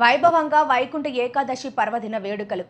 వైభవంగా వైకుంఠ ఏకాదశి పర్వదిన వేడుకలు.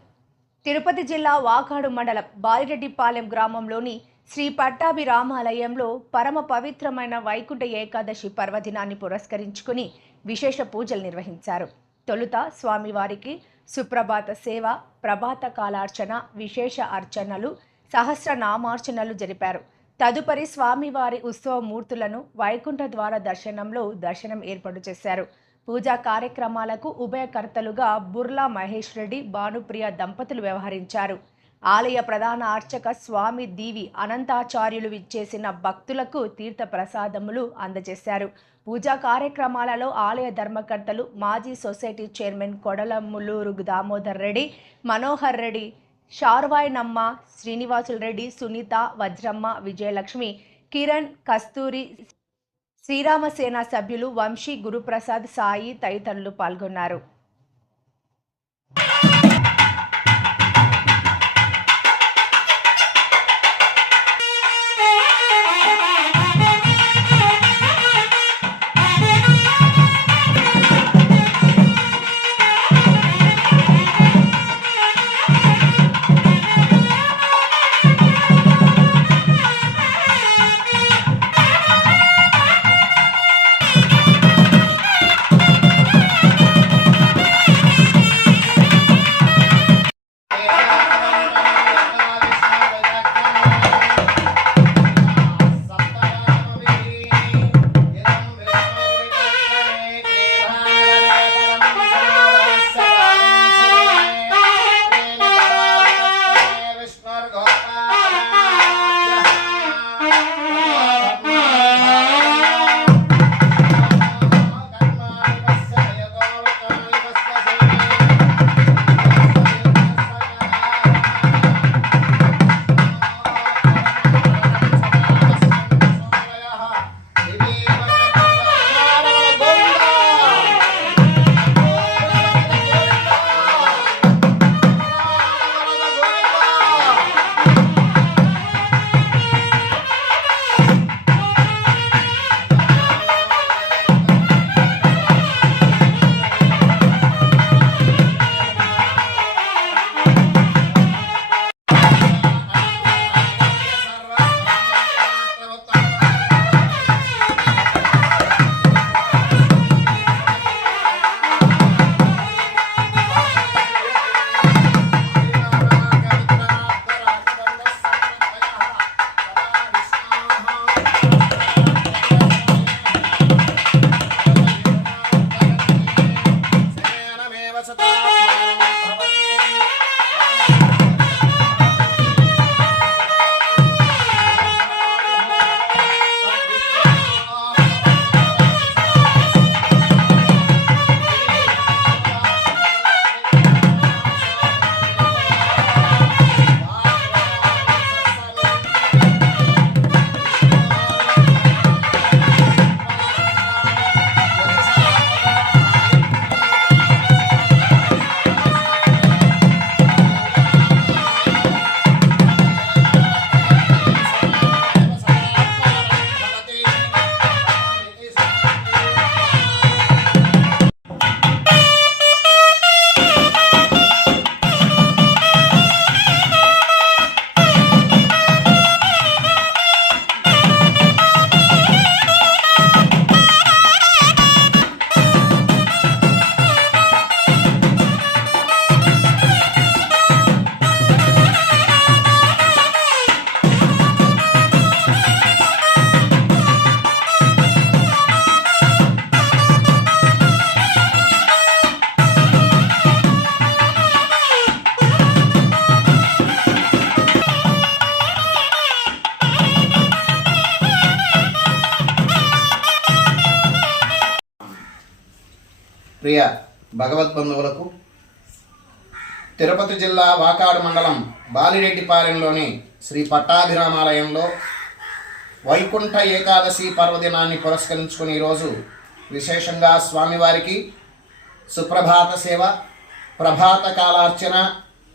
తిరుపతి జిల్లా వాకాడు మండలం బాలిరెడ్డిపాలెం గ్రామంలోని శ్రీ పట్టాభి రామాలయంలో పరమ పవిత్రమైన వైకుంఠ ఏకాదశి పర్వదినాన్ని పురస్కరించుకుని విశేష పూజలు నిర్వహించారు. తొలుత స్వామివారికి సుప్రభాత సేవ ప్రభాత కాలార్చన విశేష అర్చనలు సహస్రనామార్చనలు జరిపారు. తదుపరి స్వామివారి ఉత్సవ మూర్తులను వైకుంఠ ద్వార దర్శనంలో దర్శనం ఏర్పాటు చేశారు. పూజా కార్యక్రమాలకు ఉభయకర్తలుగా బుర్లా మహేష్ రెడ్డి భానుప్రియ దంపతులు వ్యవహరించారు. ఆలయ ప్రధాన అర్చక స్వామి దీవి అనంతాచార్యులు విచ్చేసిన భక్తులకు తీర్థ ప్రసాదములు అందజేశారు. పూజా కార్యక్రమాలలో ఆలయ ధర్మకర్తలు మాజీ సొసైటీ చైర్మన్ కొడలముల్లూరు దామోదర్ రెడ్డి మనోహర్ రెడ్డి షార్వాయనమ్మ శ్రీనివాసులు రెడ్డి సునీత వజ్రమ్మ విజయలక్ష్మి కిరణ్ కస్తూరి శ్రీరామసేన సభ్యులు వంశీ గురుప్రసాద్ సాయి తదితరులు పాల్గొన్నారు. casa da ప్రియ భగవద్బంధువులకు తిరుపతి జిల్లా వాకాడు మండలం బాలిరెడ్డిపాలెంలోని శ్రీ పట్టాభిరామాలయంలో వైకుంఠ ఏకాదశి పర్వదినాన్ని పురస్కరించుకుని ఈరోజు విశేషంగా స్వామివారికి సుప్రభాత సేవ ప్రభాత కాలార్చన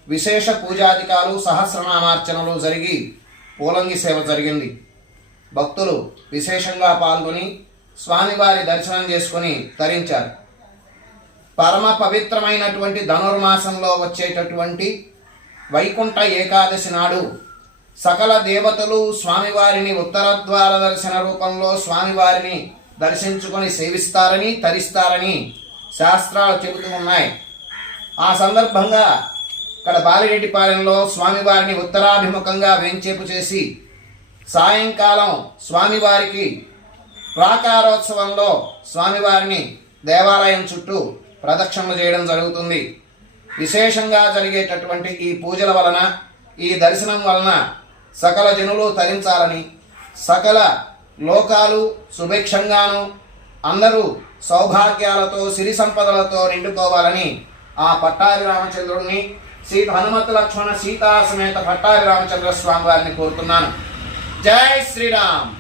విశేష పూజాధికాలు సహస్రనామార్చనలు జరిగి పూలంగి సేవ జరిగింది. భక్తులు విశేషంగా పాల్గొని స్వామివారి దర్శనం చేసుకుని తరించారు. పరమ పవిత్రమైనటువంటి ధనుర్మాసంలో వచ్చేటటువంటి వైకుంఠ ఏకాదశి నాడు సకల దేవతలు స్వామివారిని ఉత్తర ద్వార దర్శన రూపంలో స్వామివారిని దర్శించుకొని సేవిస్తారని తరిస్తారని శాస్త్రాలు చెబుతూ ఉన్నాయి. ఆ సందర్భంగా ఇక్కడ బాలిరెడ్డిపాలెంలో స్వామివారిని ఉత్తరాభిముఖంగా వెంచేపు చేసి సాయంకాలం స్వామివారికి ప్రాకారోత్సవంలో స్వామివారిని దేవాలయం చుట్టూ ప్రదక్షిణలు చేయడం జరుగుతుంది. విశేషంగా జరిగేటటువంటి ఈ పూజల వలన ఈ దర్శనం వలన సకల జనులు తరించాలని సకల లోకాలు సుభిక్షంగాను అందరూ సౌభాగ్యాలతో సిరి సంపదలతో నిండుకోవాలని ఆ పట్టారి రామచంద్రుడిని సీత హనుమత్ లక్ష్మణ సీతా సమేత పట్టారి రామచంద్ర స్వామి వారిని కోరుతున్నాను. జై శ్రీరామ్!